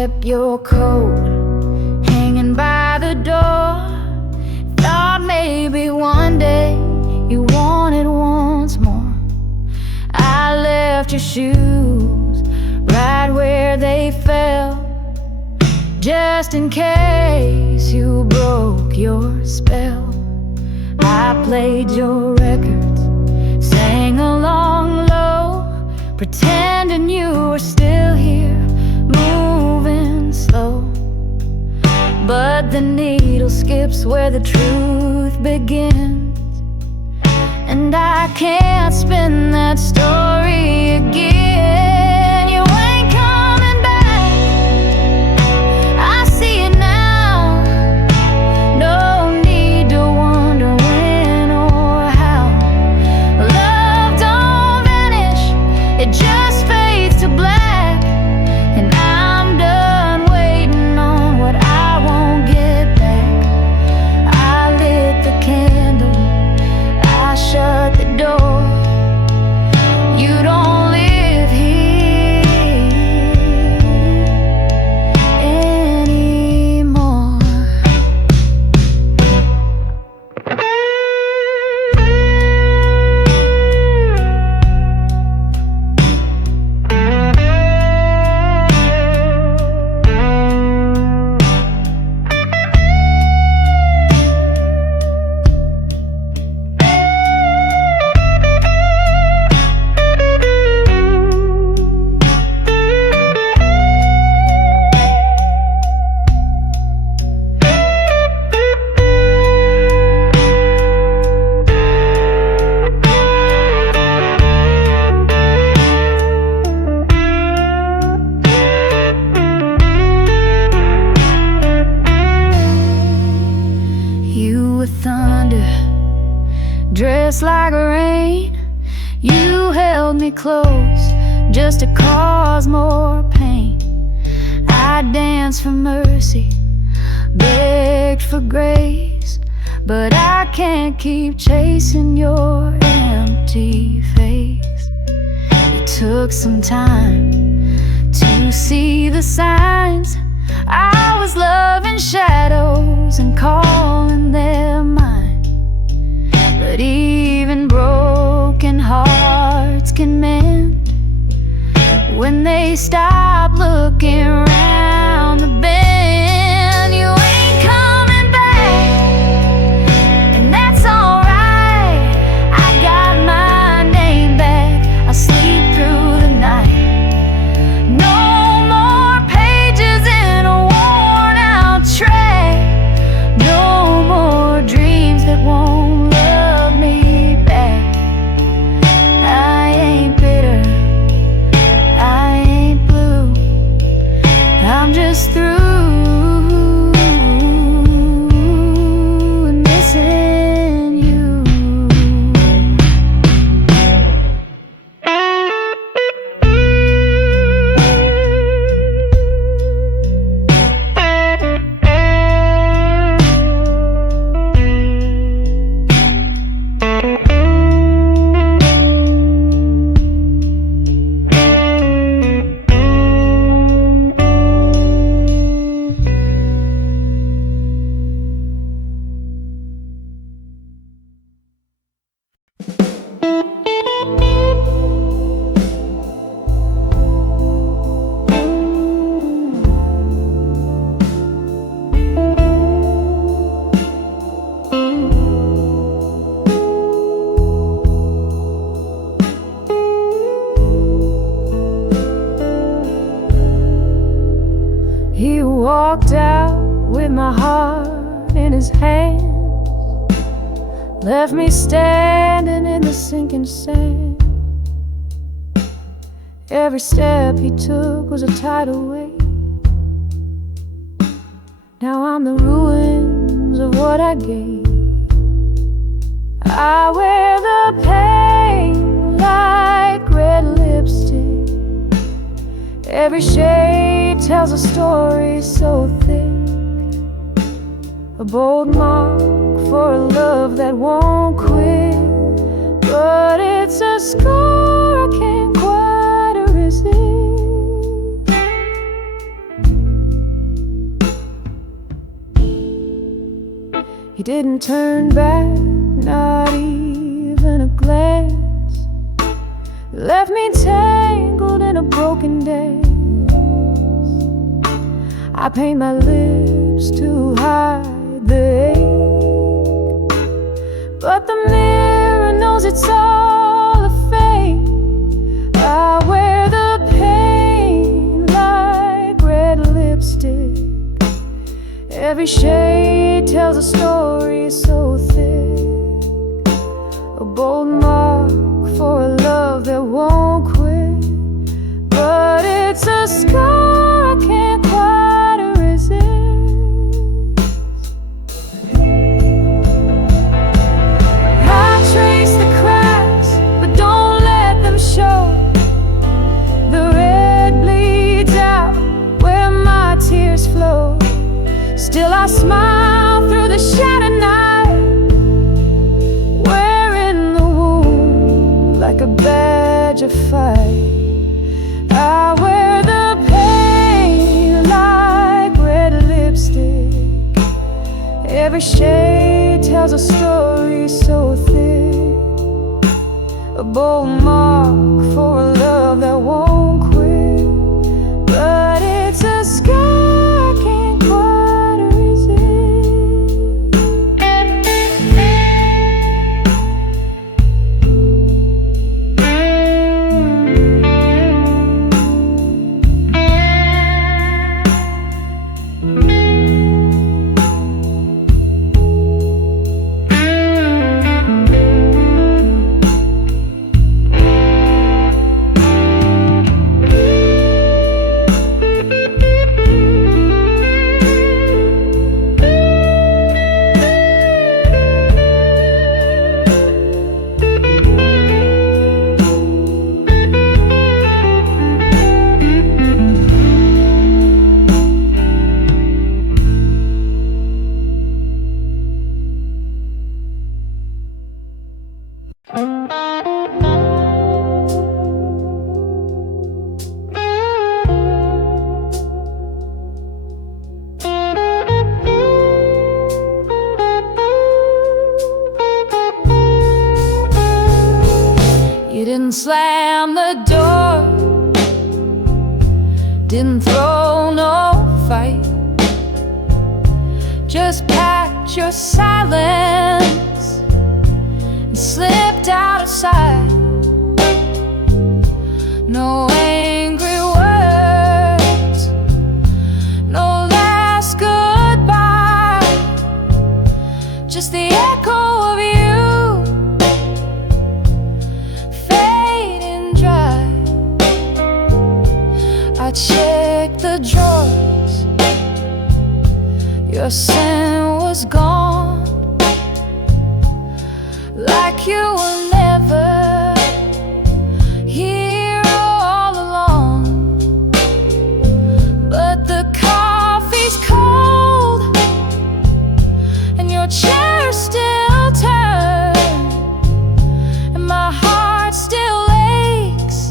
kept your coat hanging by the door. Thought maybe one day you wanted once more. I left your shoes right where they fell, just in case you broke your spell. I played your records, sang along low, pretending you were still here, moving slow. But the needle skips where the truth begins, and I can't spin that story again. You ain't coming back, I see it now. No need to wonder when or how. Love don't vanish, it just fades to black. And I'm done waiting on what I won't get back. I lit the candle, I shut the door. You don't live here anymore. You were thunder, dressed like rain. You held me close just to cause more pain. I danced for mercy, begged for grace, but I can't keep chasing your empty face. It took some time to see the signs. I was loving shadows and calling them mine. But even broken hearts can mend when they stop looking around the bend. You ain't coming back, and that's alright. I got my name back, I'll sleep through the night. No more pages in a worn out track. No more dreams that won't love me back. I ain't bitter, I ain't blue, I'm just through and missing you. He walked out with my heart in his hands, left me standing in the sinking sand. Every step he took was a tidal wave. Now I'm the ruins of what I gave. I wear the pain like red lipstick. Every shade tells a story so thick, a bold mark for a love that won't quit. But it's a scar I can't quite resist. He didn't turn back, not even a glance. He left me tangled in a broken dance. I paint my lips to hide the ache, but the mirror knows it's all a fake. I wear the pain like red lipstick. Every shade tells a story so thick, a bold mark for a love that won't quit. But it's a scar I can't quite resist. I trace the cracks, but don't let them show. The red bleeds out where my tears flow. Still I smile through the shattered night, wearing the wound like a badge of fight. I wear the pain like red lipstick. Every shade tells a story so thick, a bold mark for a love that won't quit. But it's a scar I can't quite resist. You didn't slam the door, didn't throw no fight, just packed your silence and slipped out of sight. No angry words, no last goodbye, just the echo of you fading dry. I checked the drawers, your scent was gone, like you were never here all along. But the coffee's cold and your chair still turns, and my heart still aches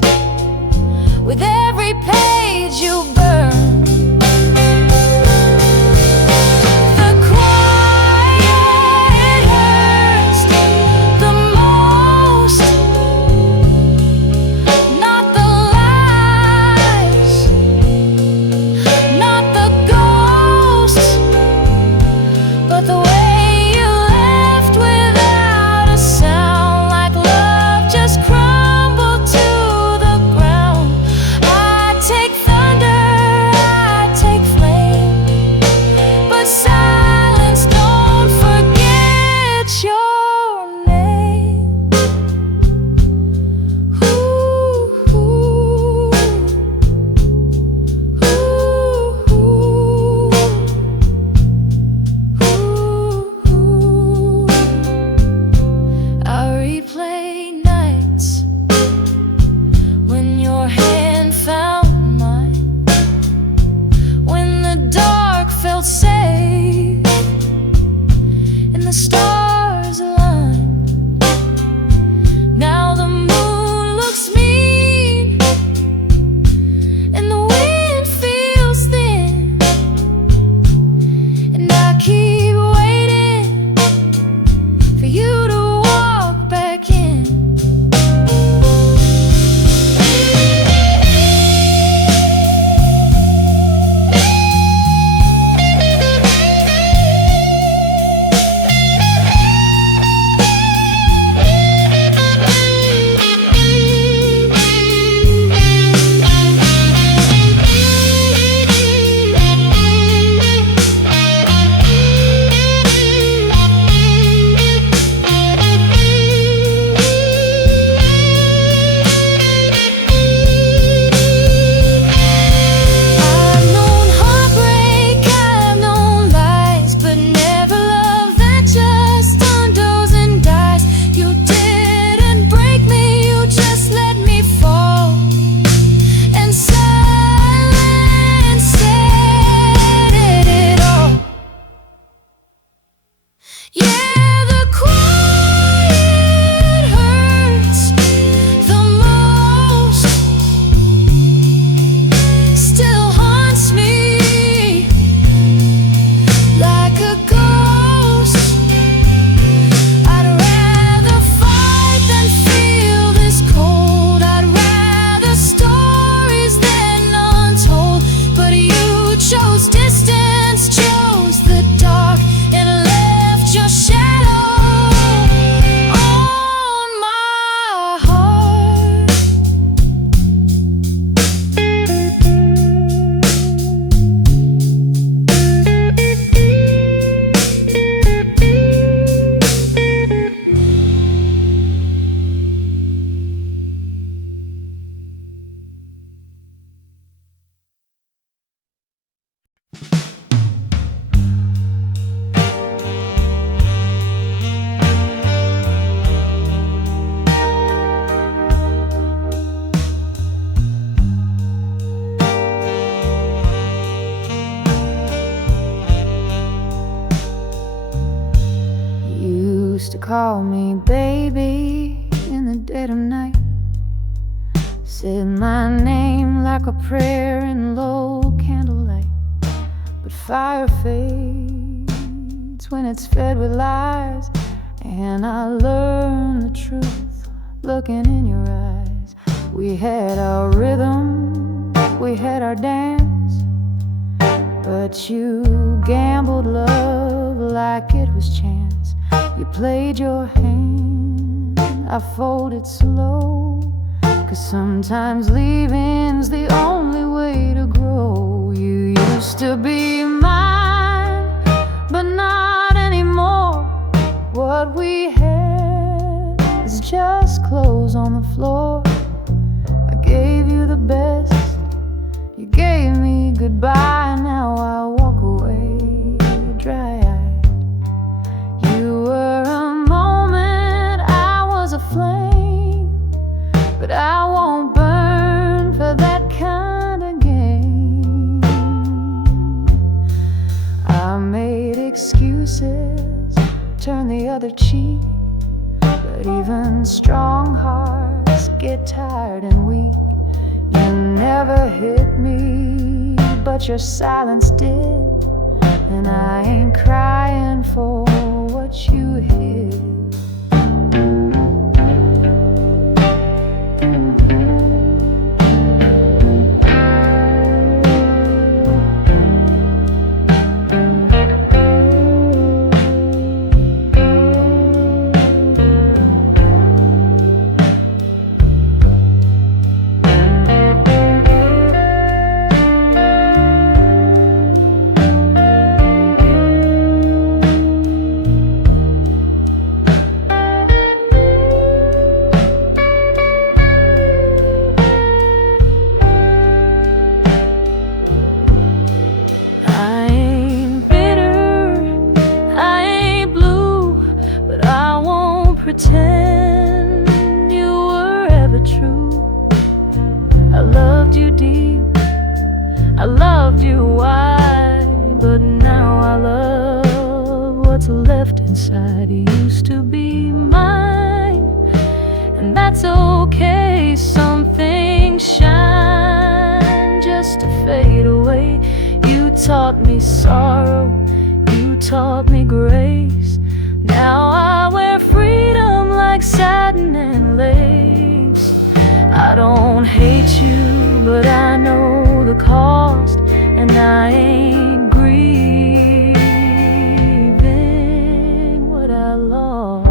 with every page you burn. The quiet call me baby in the dead of night. Said my name like a prayer in low candlelight. But fire fades when it's fed with lies, and I learned the truth looking in your eyes. We had our rhythm, we had our dance, but you gambled love like it was chance. You played your hand, I folded slow, 'cause sometimes leaving's the only way to grow. You used to be mine, but not anymore. What we had is just clothes on the floor. I gave you the best, you gave me goodbye. Now I walk away dry-eyed. You were a moment, I was a flame, but I won't burn for that kind of game. I made excuses, turned the other cheek, but even strong hearts get tired and weak. You never hit me, but your silence did, and I ain't crying for what you hid. Pretend you were ever true. I loved you deep, I loved you wide, but now I love what's left inside. You used to be mine, and that's okay. Some things shine just to fade away. You taught me sorrow, you taught me grace. Now I wear freedom like satin and lace. I don't hate you, but I know the cost, and I ain't grieving what I lost.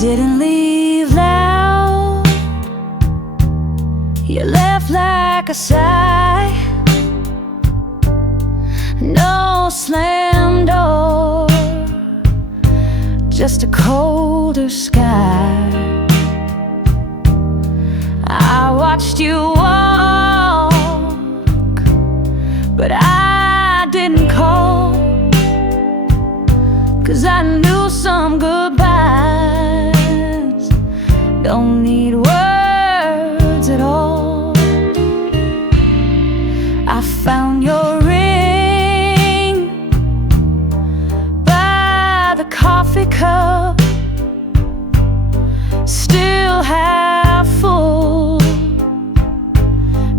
Didn't leave loud, you left like a sigh. No slam door, just a colder sky. I watched you walk, but I didn't call, 'cause I knew some goodbyes don't need words at all. I found your ring by the coffee cup, still half full.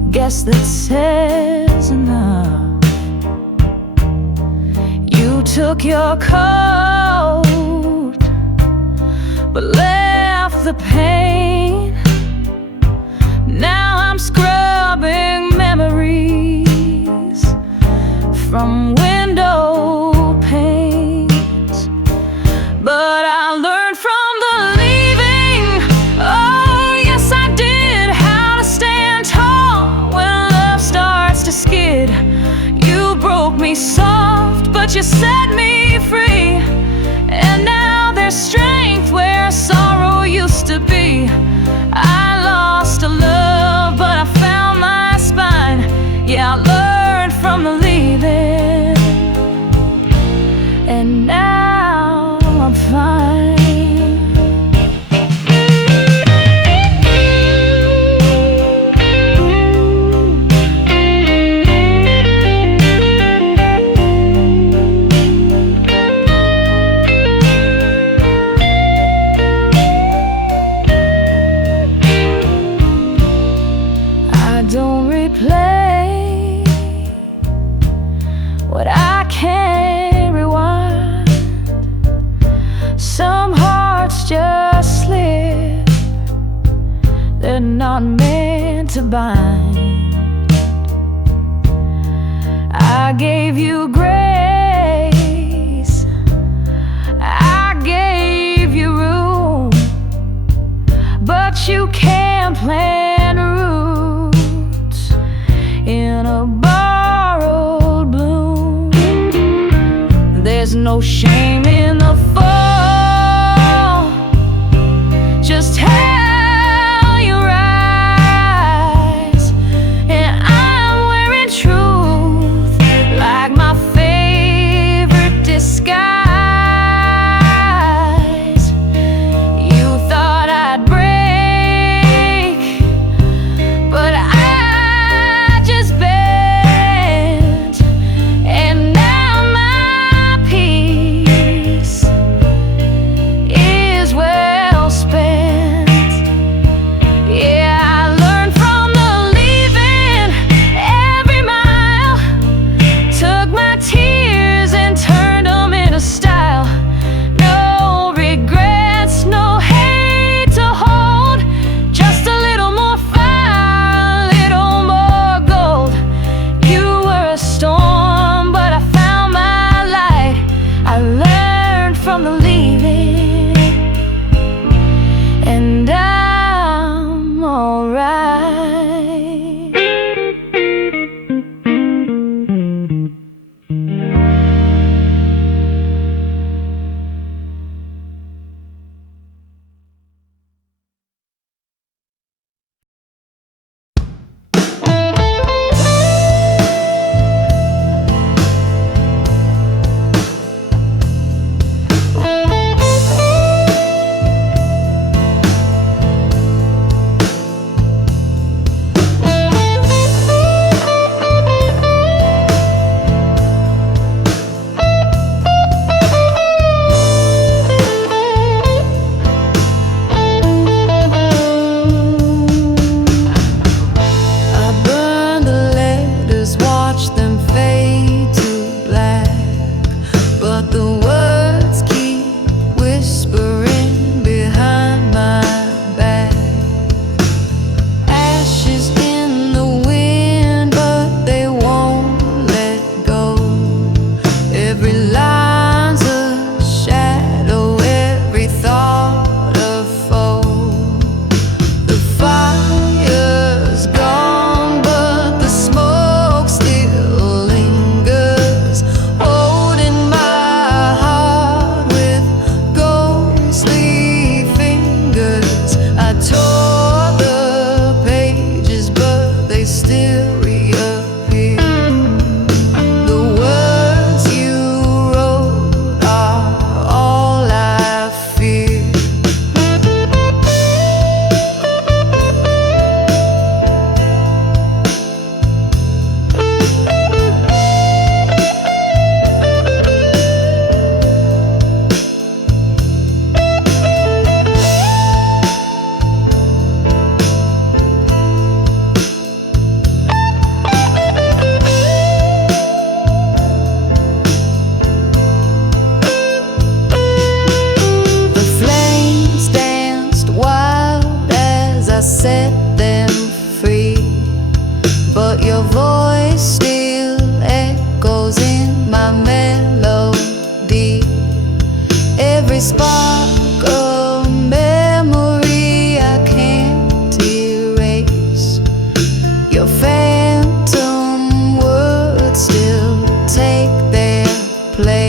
Guess that says enough. You took your coat, but left the pain. Now I'm scrubbing memories from window panes. But I learned from the leaving you set me free. And now there's strength where sorrow used to be. I lost a love, but I found my spine. Yeah, I learned from the leaving, and now I'm fine. Don't replay what I can't rewind. Some hearts just slip, they're not meant to bind. I gave you grace, I gave you room, but you can't plant roots in a borrowed bloom. There's no shame in the fall, just how you rise. And I'm wearing truth like my favorite disguise. You thought I'd break, but I just bent. And now my peace is well spent. Yeah, I learned from the leaving every mile. Took my tears and turned them into style. No regrets, no hate to hold. Just a little more fire, a little more gold. You were a storm, but I found my light. I learned from the leaving, and I'm alright. I burned the letters, watched them fade to black, but the words keep whispering behind my back. Ashes in the wind, but they won't let go. Every line's a shadow, every thought a foe. The fire's gone, but the smoke still lingers, holding my heart with ghostly fingers. I tore the pages, but they still reappear. The words you wrote are all I fear. The flames danced wild as I set them free, but your voice still echoes in my melody. Every spark of memory I can't erase. Your phantom words still take their place.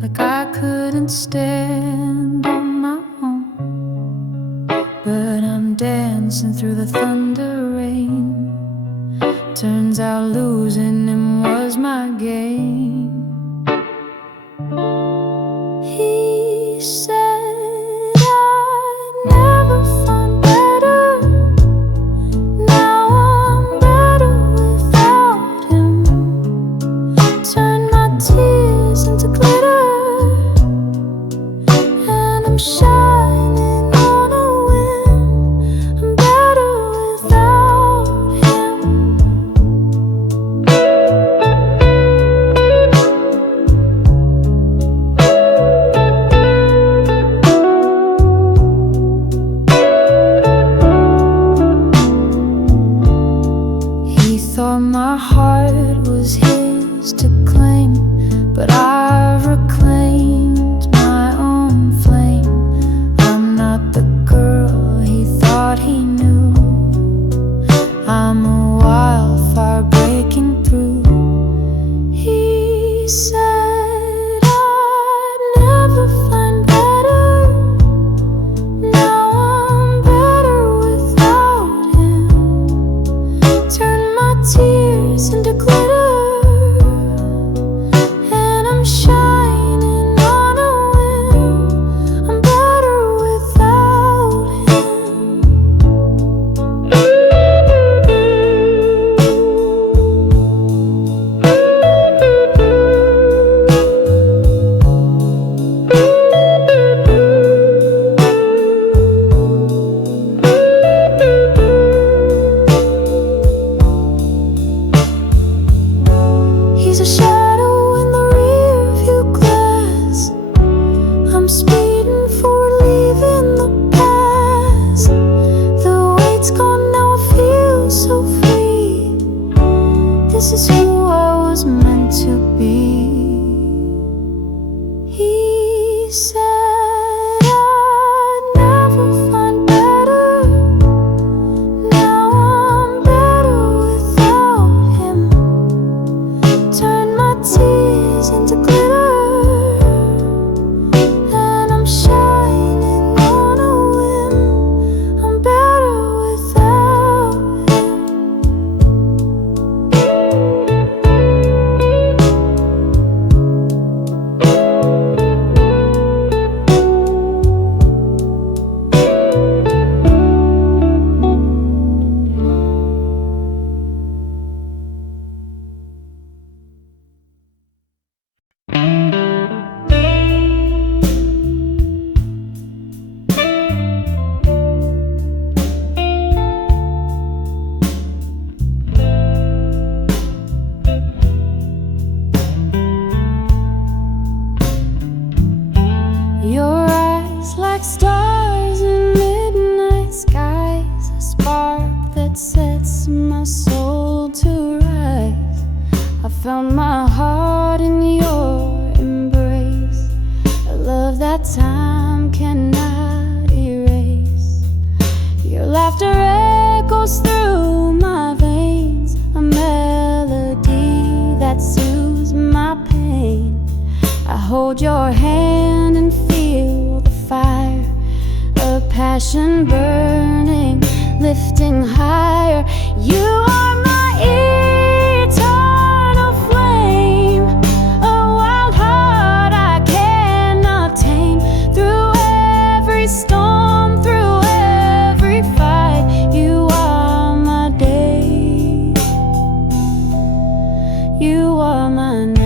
like I couldn't stand on my own. But I'm dancing through the thunder rain. Turns out losing him was my game. He said I'd never find better. Now I'm better without him. Turn my tears into glitter, and I'm shining on a whim. I'm better without him. He thought my heart was his to claim, but I've reclaimed my own flame. I'm not the girl he thought he knew. I'm a wildfire breaking through. He said I'd never find better. Now I'm better without him. Turn my tears into glitter, and I'm shining on a whim. I'm better without him. He's a shadow in the rearview glass. I'm speeding forward, leaving the past. The weight's gone, now I feel so free. This is who I was meant to be. He said I'd never find better. Now I'm better without him. Turn my tears into glitter, and I'm shining on a whim. I'm better without your eyes like stars in midnight skies, a spark that sets my soul to rise. I found my heart in your embrace, a love that time cannot erase. Your laughter echoes through my veins, a melody that soothes my pain. I hold your hand and feel the fire, a passion burning, lifting higher. You are my eternal flame, a wild heart I cannot tame. Through every storm, through every fight, you are my day, you are my night.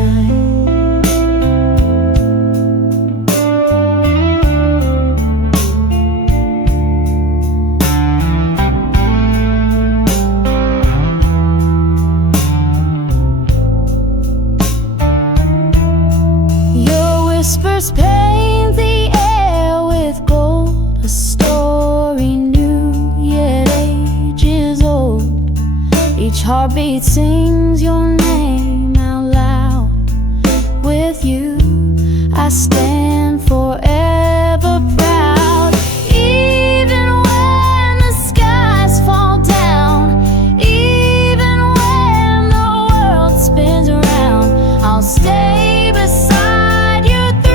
Whispers paint the air with gold, a story new yet ages old. Each heartbeat sings your name out loud. With you I stand forever proud. Even when the skies fall down, even when the world spins around, I'll stay beside you through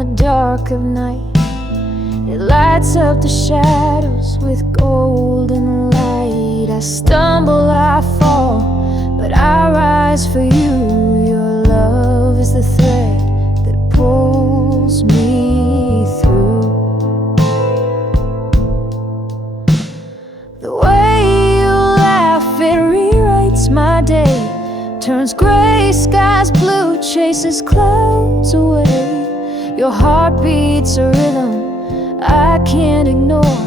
the dark of night. It lights up the shadows with golden light. I stumble, I fall, but I rise for you. Your love is the thread that pulls me through. The way you laugh, it rewrites my day, turns gray skies blue, chases clouds away. Your heart beats a rhythm I can't ignore.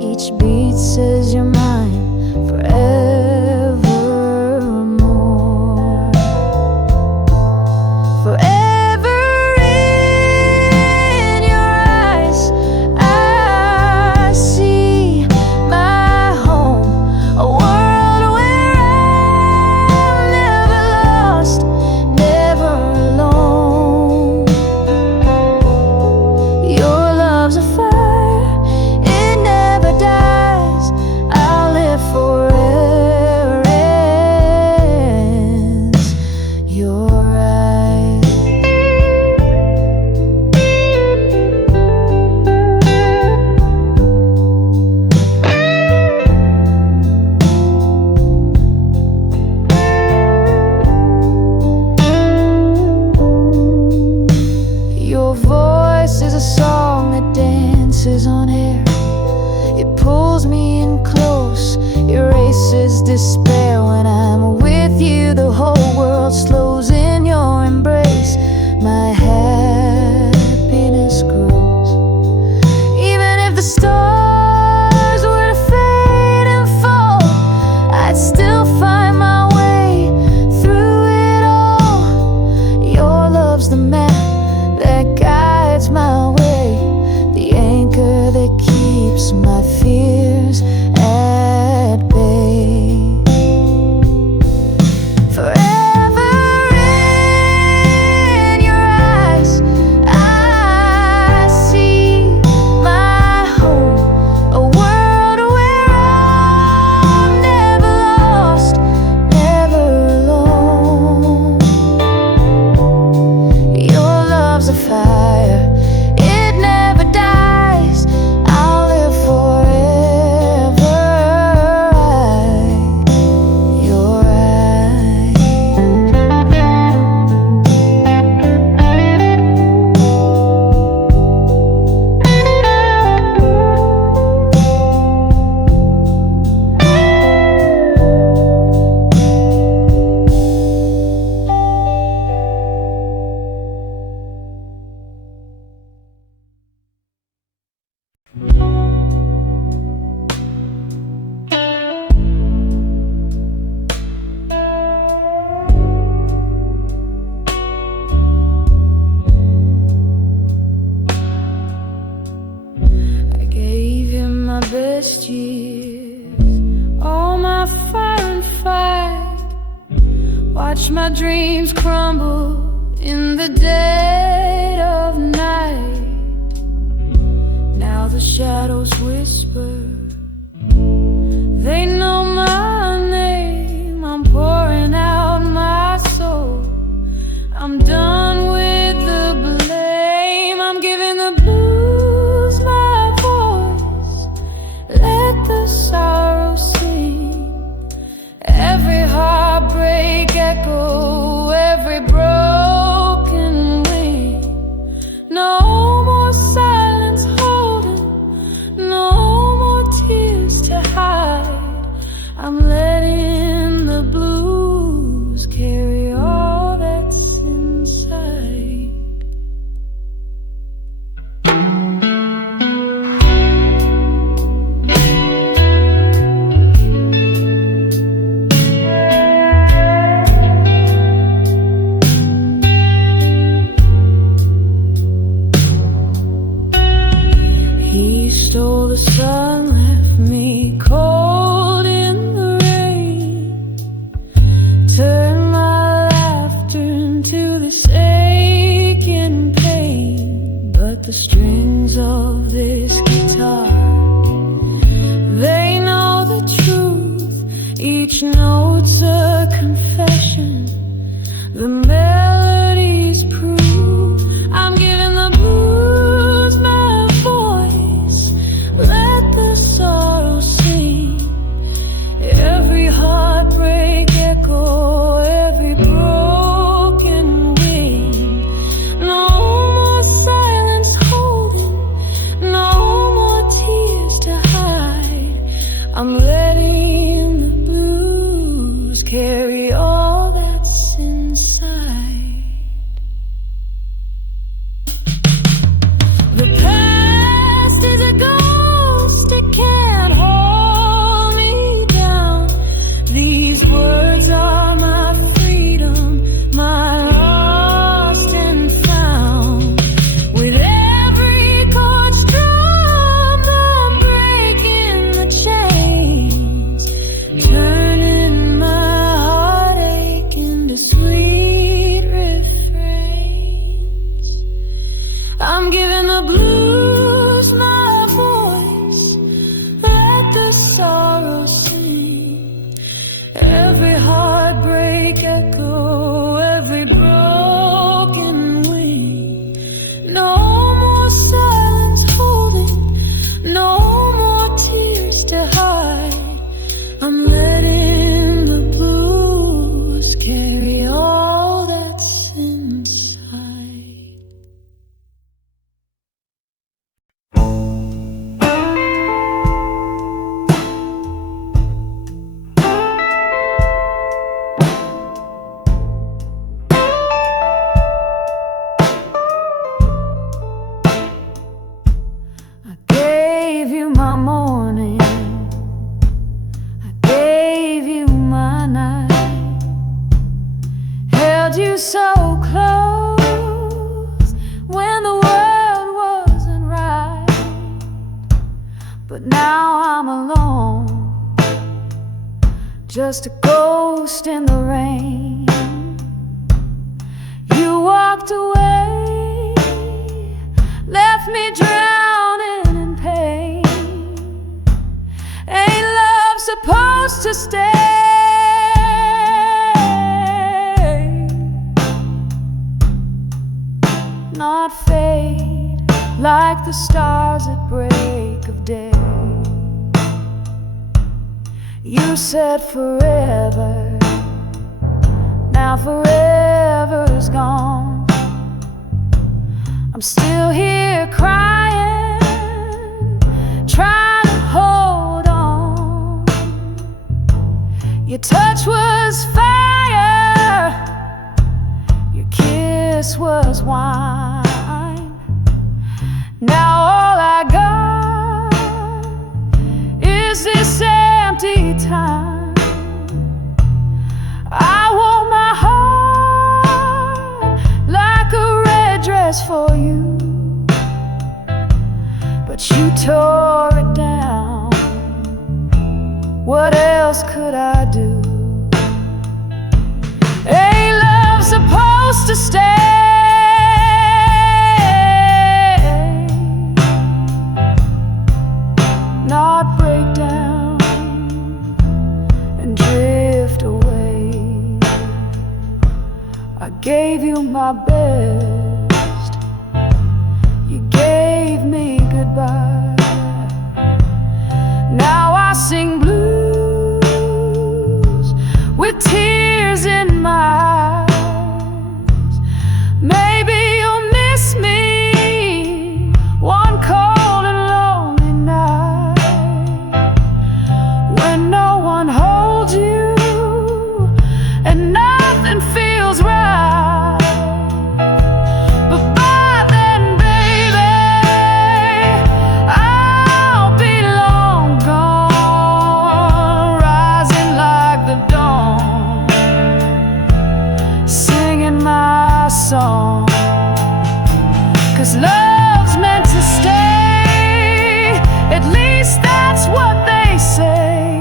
Each beat says you're mine forevermore. Forever in your eyes, I see my home, a world where I'm never lost, never alone. Your love's a fire, on air. It pulls me in close, erases despair. When I'm with you, the whole world slows in your embrace. My happiness grows. Even if the stars were to fade and fall, I'd still find my way through it all. Your love's the map that guides my way, that keeps my fears at bay. Forever in your eyes, I see my home, a world where I'm never lost, never alone. Your love's a fire, it never dies. I'll live forever. Your eyes. I gave you my best years, all my fire and fight. Watch my dreams crumble in the dead of night. Now the shadows whisper, they know my name. I'm pouring out my soul, I'm done with the blame. I'm giving the blues my voice, let the sorrow sing. Every heartbreak echo, every broken wing. No more silence holding, no more tears to hide. I'm letting the blues carry all that's inside. He stole the sun, left me cold in the rain. Turned my laughter into this aching pain. But the strings of this guitar, they know the truth. Each note's a confession, the melodies prove. I'm giving the blues you my morning, I gave you my night, held you so close when the world wasn't right. But now I'm alone, just a ghost in the rain. You walked away, left me drowning in pain. Ain't love supposed to stay? Not fade like the stars at break of day. You said forever, now forever's gone. I'm still here crying, trying to hold on. Your touch was fire, your kiss was wine. Now all I got is this empty time. I want my heart like a red dress for you, but you tore it down. What else could I do? Ain't love supposed to stay? Not break down and drift away. I gave you my best, you gave me goodbye. Now I sing blues with tears in my eyes. Maybe you'll miss me one cold and lonely night, when no one holds you and nothing feels right. But by then, baby, I'll be long gone, rising like the dawn, singing my song. 'Cause love's meant to stay, at least that's what they say.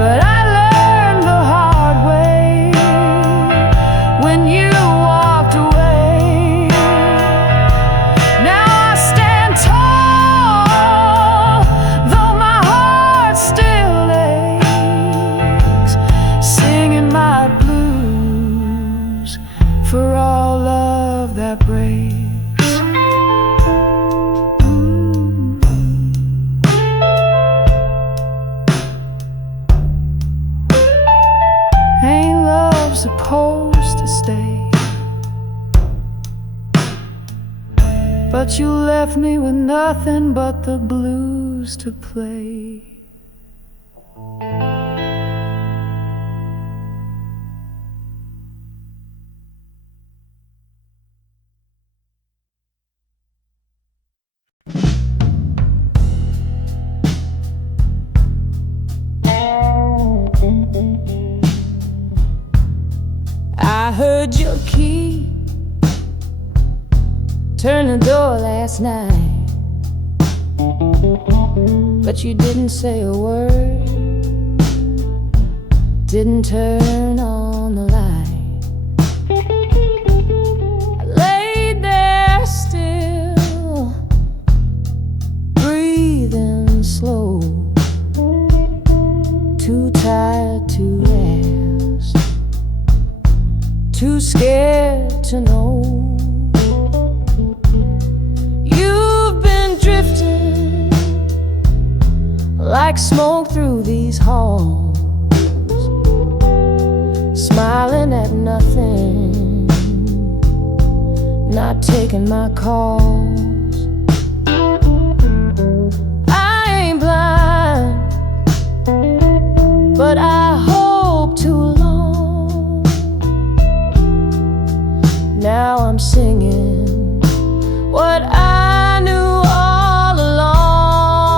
But I learned the hard way when you walked away. Now I stand tall, though my heart still aches, singing my blues for all love that breaks. Ain't love supposed to stay? But you left me with nothing but the blues to play. I heard your key turn the door last night, but you didn't say a word, didn't turn on the light. I laid there still, breathing slow, too tired to ask, too scared to know. You've been drifting like smoke through these halls, smiling at nothing, not taking my calls. I ain't blind, but I hope too long. Now I'm singing what I knew all along.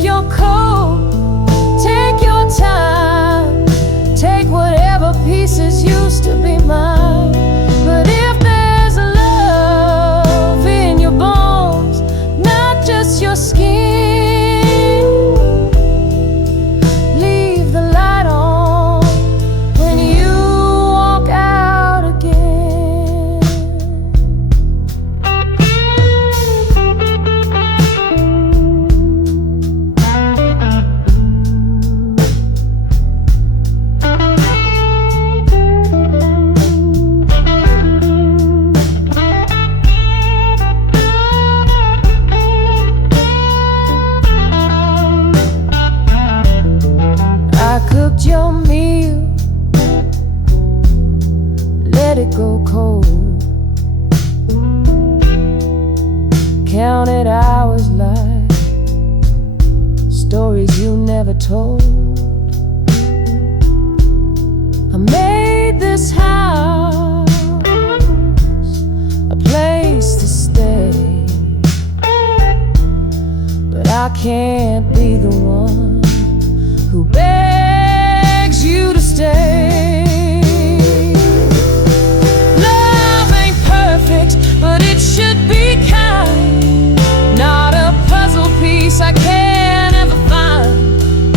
take your coat, take your time, take whatever pieces used to be mine. But if there's a love in your bones, not just your skin, leave the light on when you walk out again. I cooked your meal, let it go cold, counted hours like stories you never told. I made this house a place to stay, but I can't be the one who begs you to stay. Love ain't perfect, but it should be kind, not a puzzle piece I can't ever find.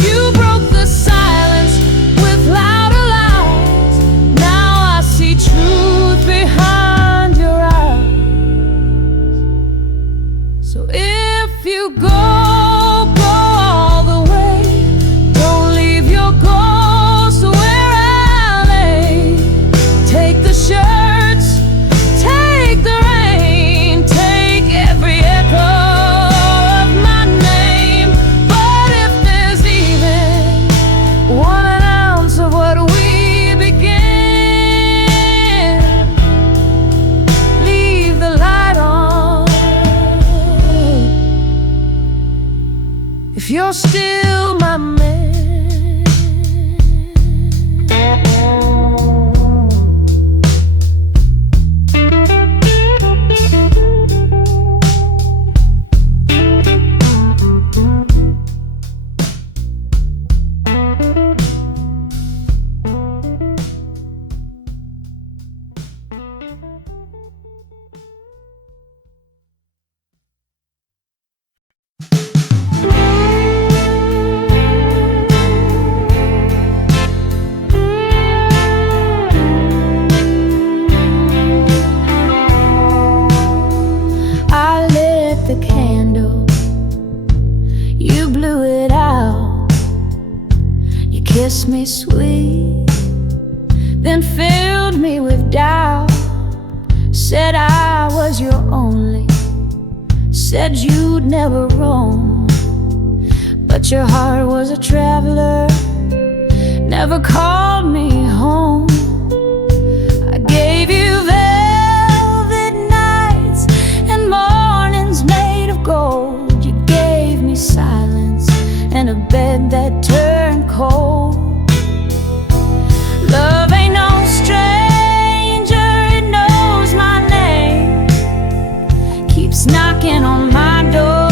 You broke the silence with louder lies. Now I see truth behind your eyes. So if you go all the way, don't leave your goals to where I lay. Take the shirts, take the rain, take every echo of my name. But if there's even 1 ounce of what we began, leave the light on. If you're still my man. I lit the candle, you blew it out. You kissed me sweet, then filled me with doubt. Said I was your only, said you'd never roam. But your heart was a traveler, never called me home. I gave you velvet nights and mornings made of gold. You gave me silence and a bed that turned cold. Love ain't no stranger, it knows my name, keeps knocking on my door,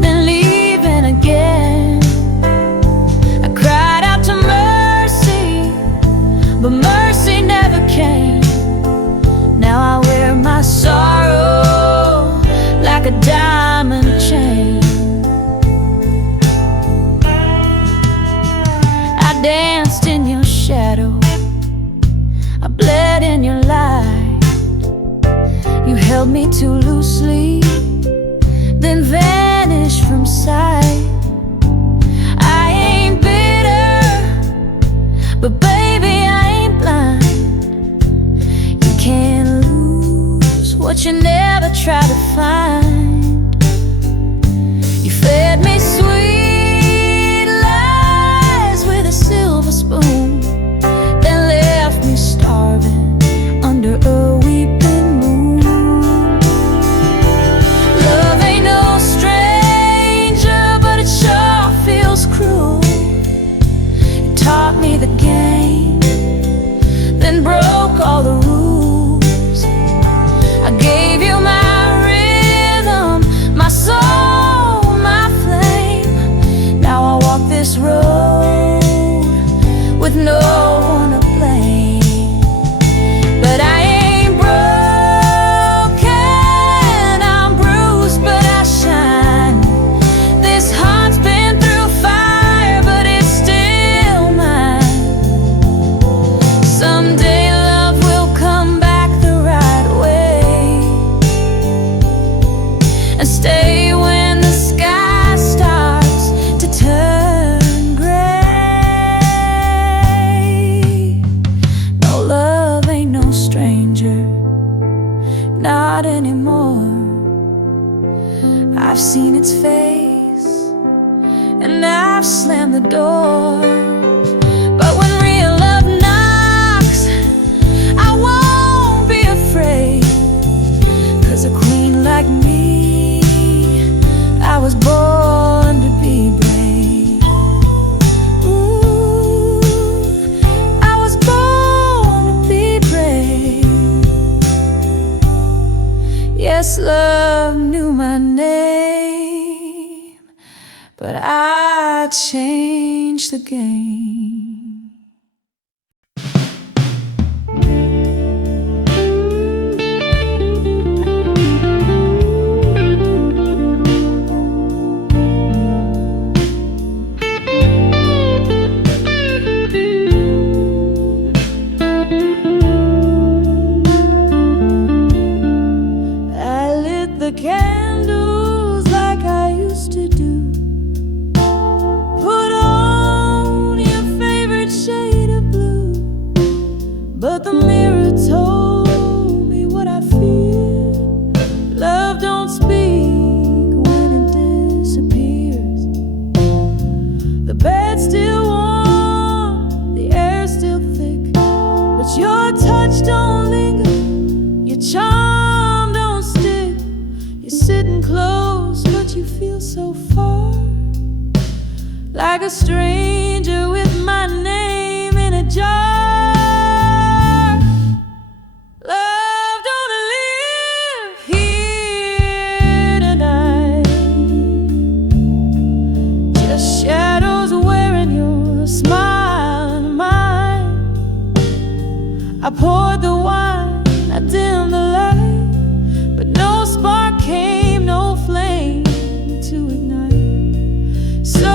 then leaving again. I cried out to mercy, but mercy never came. this road with no one to blame. But I ain't broken, I'm bruised, but I shine. This heart's been through fire, but it's still mine. Someday love will come back the right way and stay when the sky starts to turn gray. No, love ain't no stranger, not anymore. I've seen its face and I've slammed the door. But when real love knocks, I won't be afraid, 'cause a queen like me, I was born to be brave. Ooh, I was born to be brave. Yes, love knew my name, but I changed the game. I lit the candles like I used to do. Put on your favorite shade of blue. But the mirror told me what I fear. Love don't speak when it disappears. The bed's still warm, the air's still thick, but your touch don't linger, your charm don't stick. You're sitting close, but you feel so far, like a stranger with my name in a jar. Love don't live here tonight, just shadows wearing your smile and mine. I poured the wine, I dimmed the light, but no spark came, no flame to ignite. So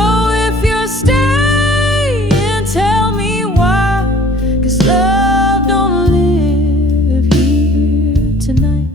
if you're staying, tell me why, 'cause love don't live here tonight.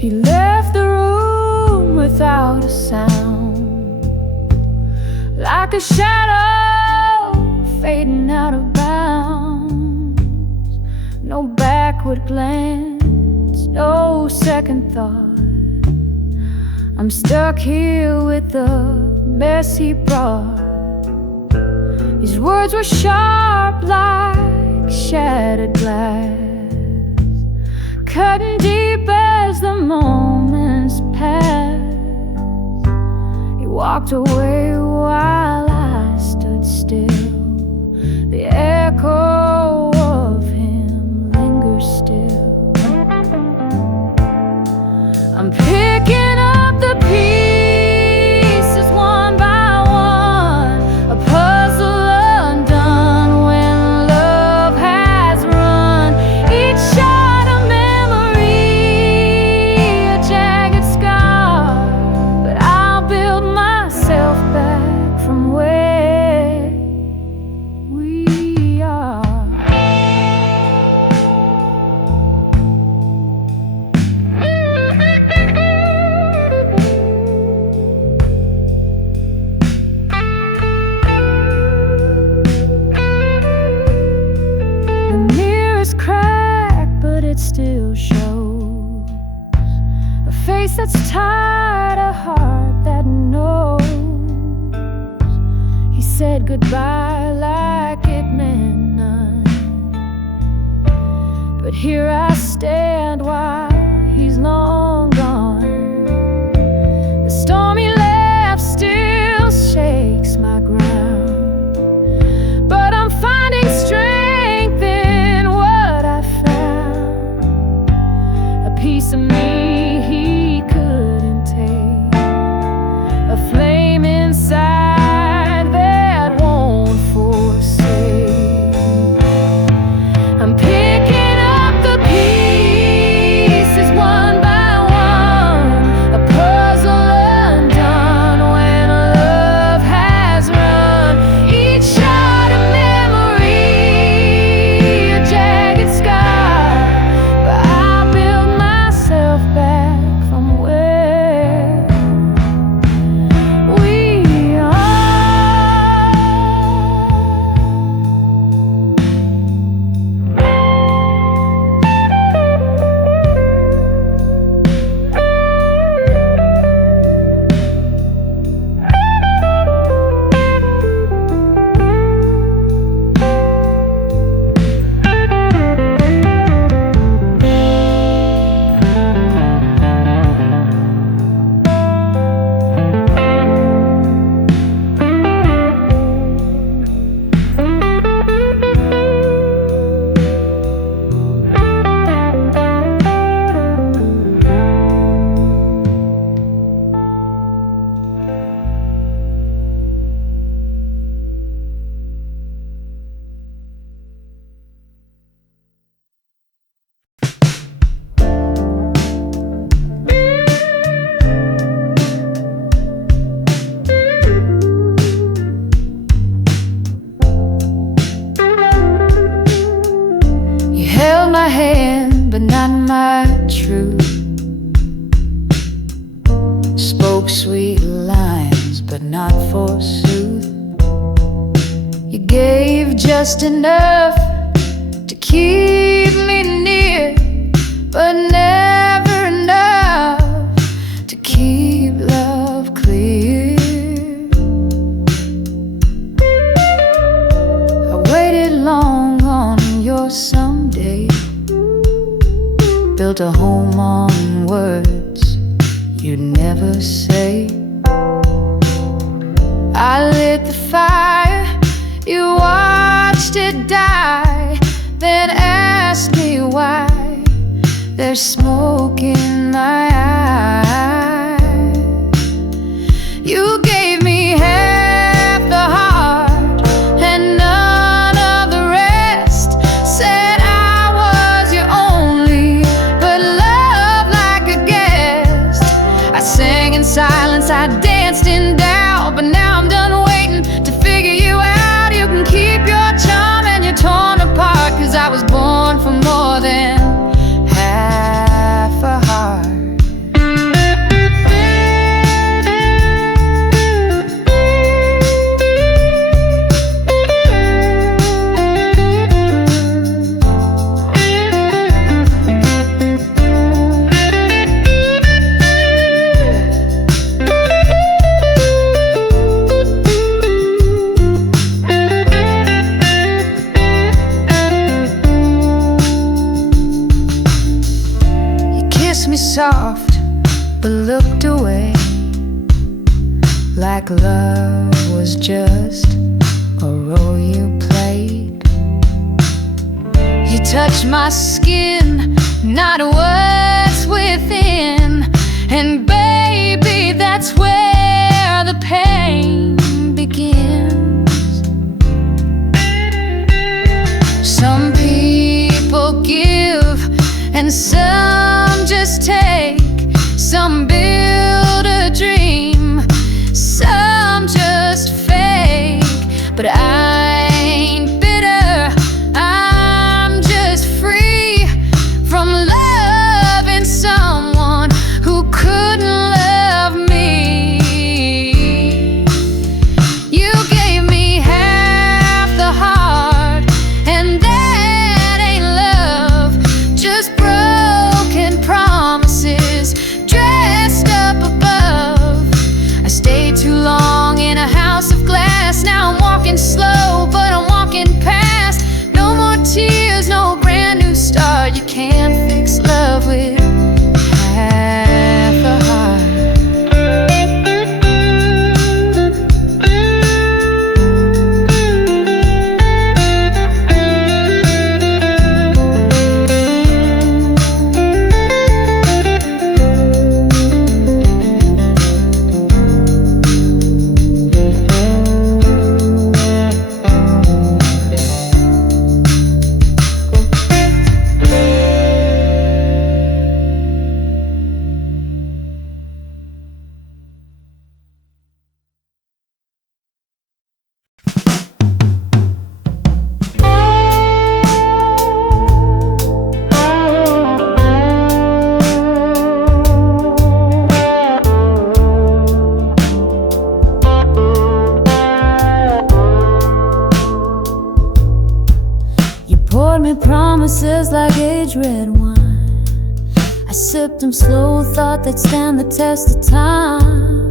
He left the room without a sound, like a shadow fading out of bounds. No backward glance, no second thought. I'm stuck here with the mess he brought. His words were sharp like shattered glass, cutting deep as the moments passed. He walked away while I stood still. The echo of him lingers still. I'm picking up the pieces one by one, a puzzle undone when love has run. Each shot a memory, a jagged scar, but I'll build myself back from where we are. The mirror's cracked, but it still shows a face that's tired, a heart that knows. He said goodbye like it meant none, but here I stand while he's long gone. The storm he left still shakes my ground, but I'm finding strength in what I found. A piece of me he couldn't take, a flame inside that won't forsake. I'm picking up the pieces one by one, a puzzle undone when love has run. Each shot a memory, a jagged scar, but I'll build myself back from where we are. You held my hand, but not my truth. Spoke sweet lines, but not forsooth. You gave just enough to keep me near, but never enough to keep love clear. I waited long on your someday, built a home on words you'd never say. I lit the fire, you watched it die, then asked me why There's smoke in my eyes. You gave me half the heart and none of the rest. Said I was your only, but loved like a guest. I sang in silence, I danced in doubt, but now I'm done waiting to figure you out. You can keep your charm and you're torn apart, 'cause I was born for more than half a heart. Soft, but looked away, like love was just a role you played. You touched my skin, not what's within, and baby, that's where the pain begins. Some people give and some just take, some build a dream, some just fake. But I ain't bitter, I'm just free from loving someone who couldn't love me. You gave me half the heart, and that ain't love, just broken promises dressed up above. I stayed too long in a house of glass. Now I'm walking slow, but I'm walking past. No more tears, no brand new start. You can't fix love with half a heart. Promises like age red wine, I sipped them slow, thought they'd stand the test of time.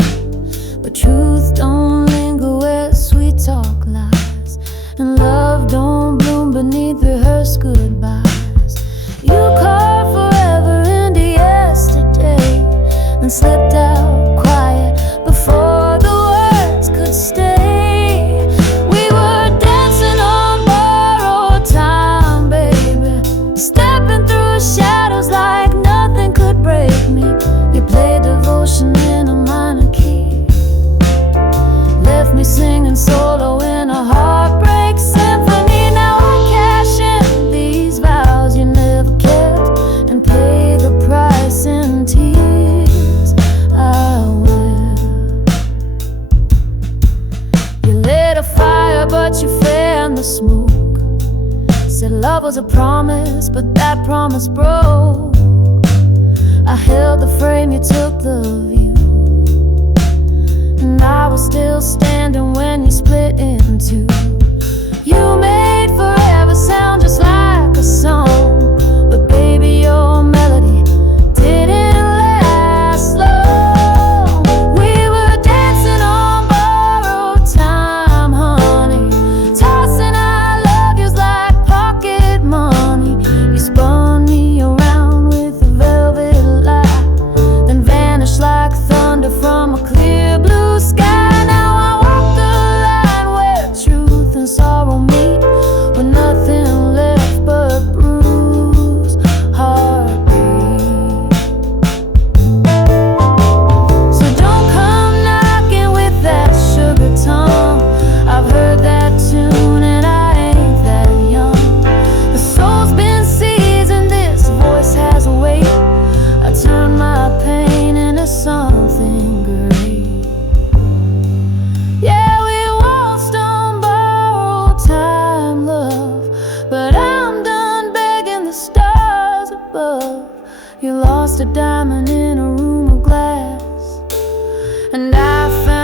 But truth don't linger where sweet talk lies, and love don't bloom beneath rehearsed goodbyes. You carved forever into yesterday, and slipped out quiet before the words could stay. Shadows like nothing could break me. You played devotion in a minor key, left me singing solo in a heartbreak symphony. Now I cash in these vows you never kept, and pay the price in tears. I will. You lit a fire but you fanned the smoke. Said love was a promise, but that promise broke. I held the frame, you took the view, and I was still standing when you split in two. You made forever sound just like a song, but baby, your melody didn't last long. We were dancing on borrowed time, honey, tossing I love yous like pocket money. You spun me around with a velvet light, then vanished like thunder from a clear blue sky. Now I walk the line where truth and sorrow meet, with nothing left but bruised heart. love. You lost a diamond in a room of glass, and I found